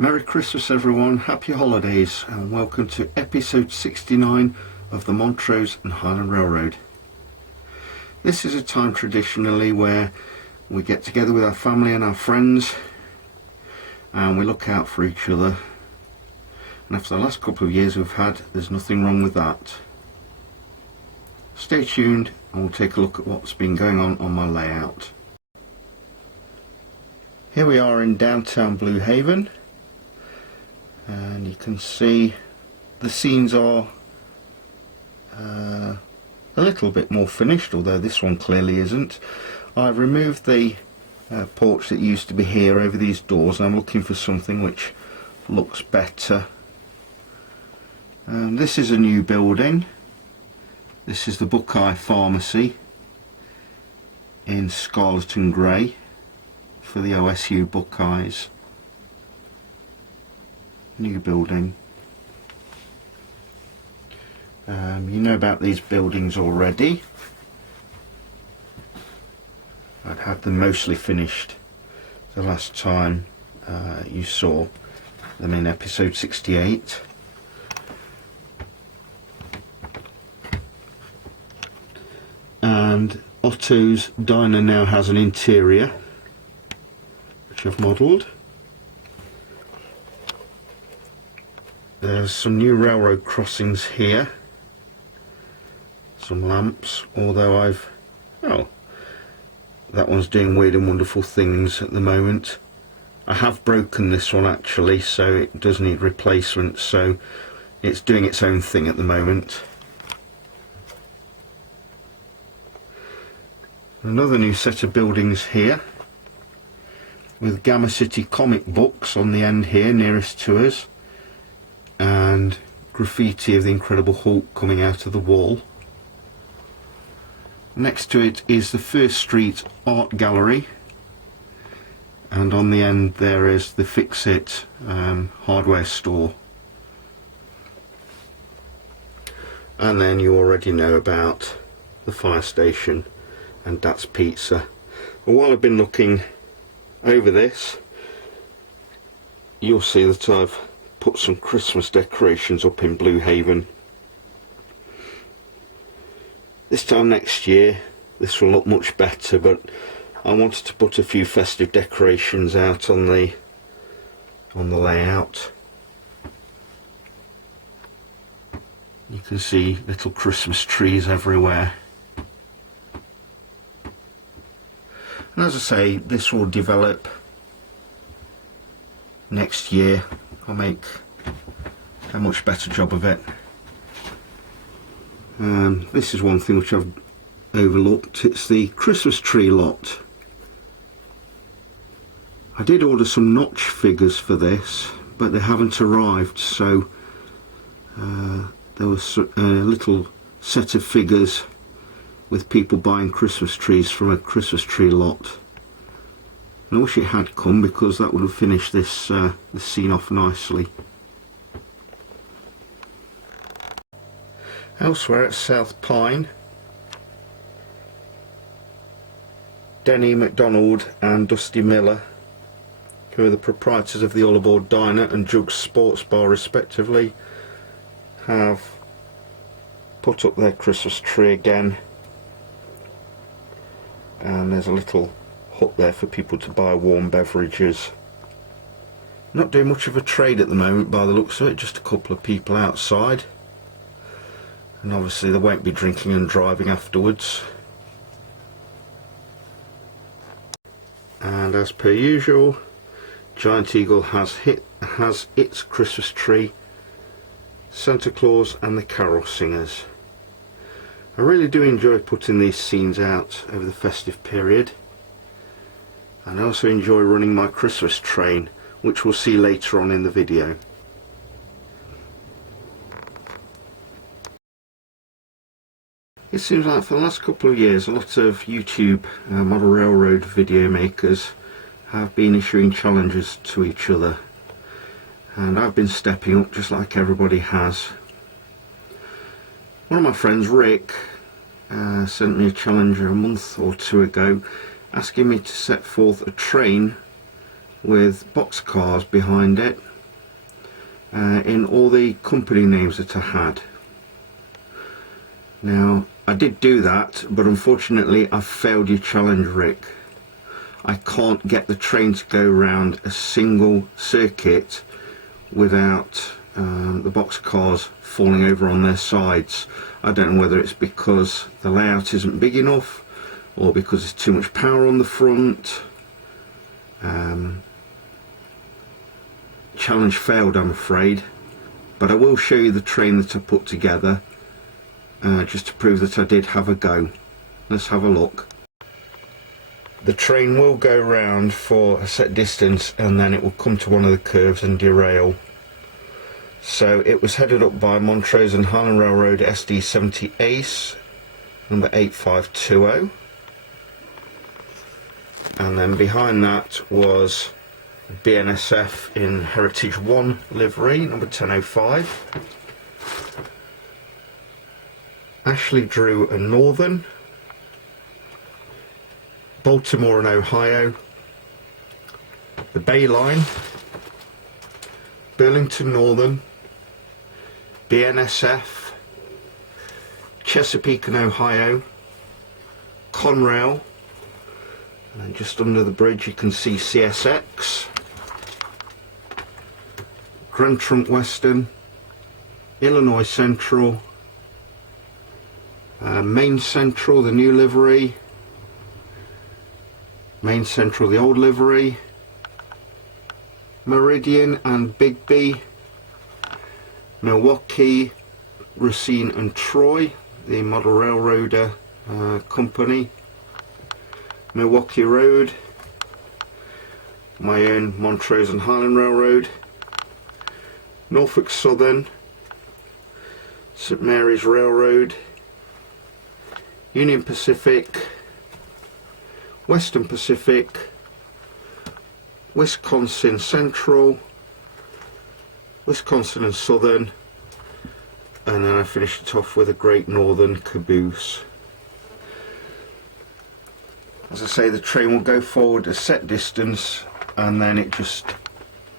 Merry Christmas everyone, happy holidays, and welcome to episode 69 of the Montrose and Highland Railroad. This is a time traditionally where we get together with our family and our friends and we look out for each other, and after the last couple of years we've had, there's nothing wrong with that. Stay tuned and we'll take a look at what's been going on my layout. Here we are in downtown Blue Haven, and you can see the scenes are a little bit more finished, although this one clearly isn't. I've removed the porch that used to be here over these doors, and I'm looking for something which looks better. This is a new building. This is the Buckeye Pharmacy in scarlet and grey for the OSU Buckeyes. New building. You know about these buildings already. I'd had them mostly finished the last time you saw them in episode 68. And Otto's Diner now has an interior which I've modelled. There's some new railroad crossings here, some lamps, although that one's doing weird and wonderful things at the moment. I have broken this one actually, so it does need replacement, so it's doing its own thing at the moment. Another new set of buildings here with Gamma City comic books on the end here nearest to us, and graffiti of the Incredible Hulk coming out of the wall. Next to it is the First Street Art Gallery, and on the end there is the Fix-It hardware store. And then you already know about the fire station and That's Pizza. Well, while I've been looking over this, you'll see that I've put some Christmas decorations up in Blue Haven. This time next year this will look much better, but I wanted to put a few festive decorations out on the layout. You can see little Christmas trees everywhere. And as I say, this will develop next year. I'll make a much better job of it. This is one thing which I've overlooked. It's the Christmas tree lot. I did order some notch figures for this, but they haven't arrived, so there was a little set of figures with people buying Christmas trees from a Christmas tree lot. And I wish it had come, because that would have finished this scene off nicely. Elsewhere at South Pine, Denny MacDonald and Dusty Miller, who are the proprietors of the All Aboard Diner and Jugs Sports Bar respectively, have put up their Christmas tree again, and there's a little hut there for people to buy warm beverages. Not doing much of a trade at the moment by the looks of it, just a couple of people outside, and obviously they won't be drinking and driving afterwards. And as per usual, Giant Eagle has its Christmas tree, Santa Claus and the Carol Singers. I really do enjoy putting these scenes out over the festive period, and I also enjoy running my Christmas train, which we'll see later on in the video. It seems like for the last couple of years a lot of YouTube model railroad video makers have been issuing challenges to each other, and I've been stepping up just like everybody has. One of my friends, Rick, sent me a challenge a month or two ago asking me to set forth a train with boxcars behind it in all the company names that I had. Now, I did do that, but unfortunately I failed your challenge, Rick. I can't get the train to go round a single circuit without the box cars falling over on their sides. I don't know whether it's because the layout isn't big enough or because there's too much power on the front. Challenge failed, I'm afraid, but I will show you the train that I put together just to prove that I did have a go. Let's have a look. The train will go round for a set distance and then it will come to one of the curves and derail. So it was headed up by Montrose and Highland Railroad SD70 Ace, number 8520. And then behind that was BNSF in Heritage 1 livery, number 1005. Ashley drew a Northern, Baltimore and Ohio, the Bay Line, Burlington Northern, BNSF, Chesapeake and Ohio, Conrail, and then just under the bridge you can see CSX, Grand Trunk Western, Illinois Central, Maine Central, the new livery, Maine Central, the old livery, Meridian and Bigby, Milwaukee, Racine and Troy, the Model Railroader company, Milwaukee Road, my own Montrose and Highland Railroad, Norfolk Southern, St Mary's Railroad, Union Pacific, Western Pacific, Wisconsin Central, Wisconsin and Southern, and then I finished it off with a Great Northern caboose. As I say, the train will go forward a set distance and then it just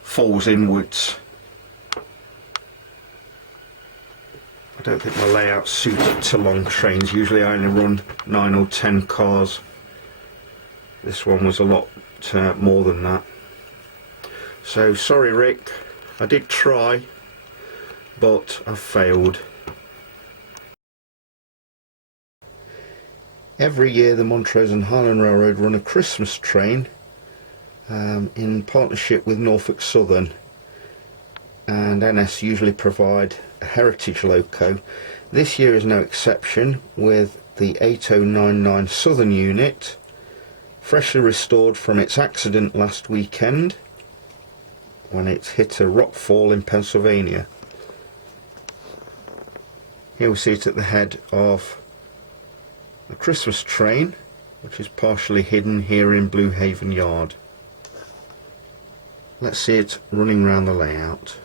falls inwards. I don't think my layout's suited to long trains. Usually I only run 9 or 10 cars. This one was a lot more than that. So sorry Rick, I did try, but I failed. Every year the Montrose and Highland Railroad run a Christmas train in partnership with Norfolk Southern, and NS usually provide a heritage loco. This year is no exception, with the 8099 Southern unit, freshly restored from its accident last weekend when it hit a rock fall in Pennsylvania. Here we see it at the head of the Christmas train, which is partially hidden here in Blue Haven Yard. Let's see it running around the layout.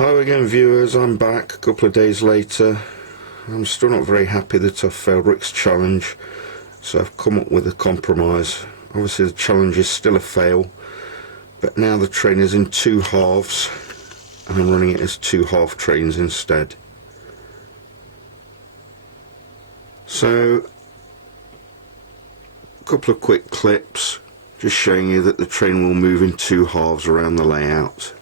Hello again viewers, I'm back a couple of days later. I'm still not very happy that I've failed Rick's challenge, so I've come up with a compromise. Obviously the challenge is still a fail, but now the train is in 2 halves and I'm running it as 2 half trains instead. So a couple of quick clips just showing you that the train will move in 2 halves around the layout.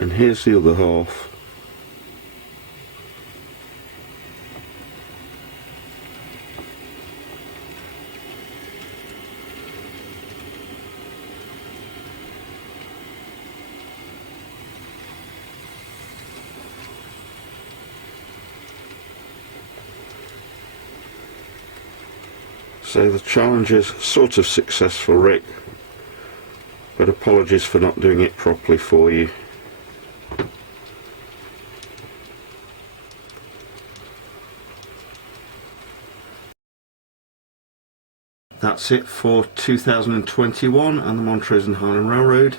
And here's the other half. So the challenge is sort of successful, Rick, but apologies for not doing it properly for you. That's it for 2021 and the Montrose and Highland Railroad.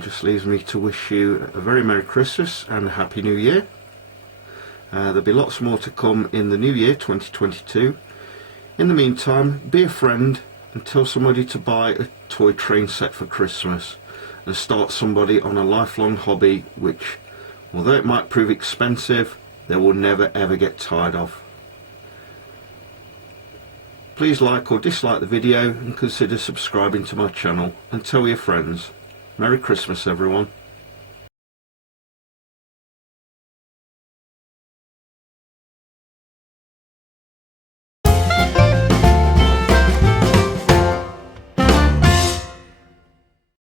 Just leaves me to wish you a very Merry Christmas and a Happy New Year. There'll be lots more to come in the new year 2022. In the meantime, be a friend and tell somebody to buy a toy train set for Christmas and start somebody on a lifelong hobby which, although it might prove expensive, they will never ever get tired of. Please like or dislike the video and consider subscribing to my channel and tell your friends. Merry Christmas everyone.